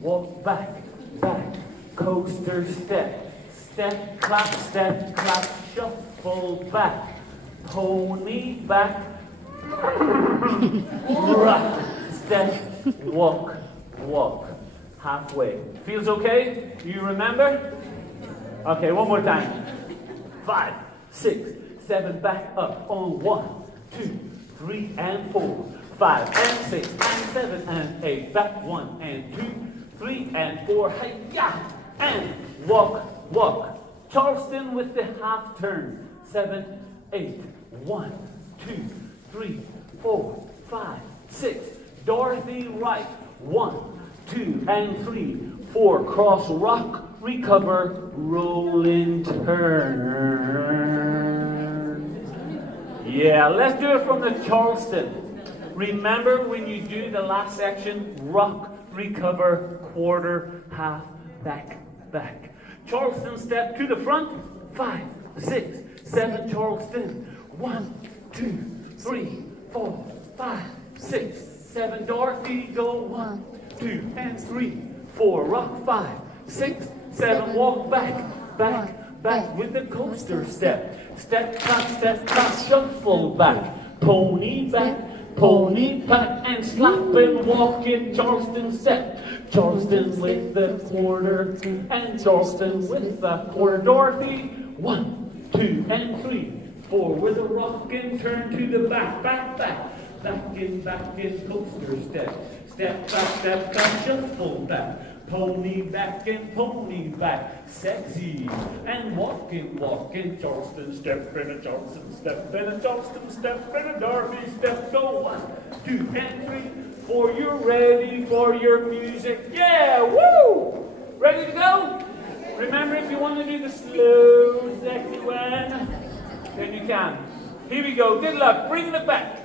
walk back, back, coaster step, step, clap, shuffle back, pony back, rock, step, walk, walk, halfway. Feels okay? You remember? Okay, one more time. 5, 6, 7, back up on 1, 2, 3, and 4, 5, and 6, and 7, and 8, back 1, and 2, 3, and 4, hi-ya, and walk, walk. Charleston with the half turn. 7, 8, 1, 2, 3, 4, 5, 6. Dorothy right. 1, 2, and 3, 4. Cross, rock, recover, roll in, turn. Yeah, let's do it from the Charleston. Remember when you do the last section, rock, recover, quarter, half, back, back. Charleston step to the front. 5, 6, 7, Charleston. 1, 2, 3, 4, 5, 6, 7. Dorothy, go 1, 2, and 3, 4. Rock 5, 6, 7. Walk back, back, back with the coaster step. Step, clap, shuffle back. Pony back, and slap and walk in Charleston step. Charleston with the quarter, and Charleston with the quarter. Dorothy, 1, 2, and 3, 4. With a rock and turn to the back, back, back. Back in, coaster step. Step, clap, shuffle back. Pony back and pony back. Sexy. And walking, Charleston step, and a Charleston step, and a Charleston step, and a Dorothy step. Go 1, 2, and 3, 4. You're ready for your music. Yeah, woo! Ready to go? Remember, if you want to do the slow, sexy one, then you can. Here we go. Good luck. Bring it back.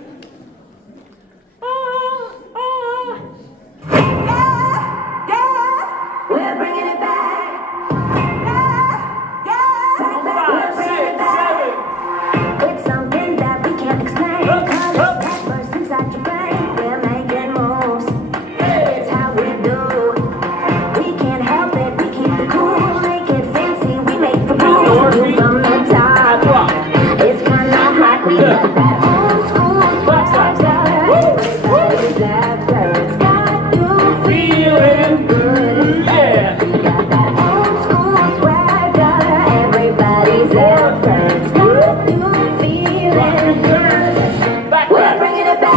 We're bringing it back. Yeah, 5, 6, 7. It's something that we can't explain. Cause that burst inside your brain. We're making moves. It's how we do. We can't help it. We keep it cool. Make it fancy. We make the moves. From the top. It's kinda hot. We got that old school swag. Everybody's after. It's got you feeling good. We're bringing it back.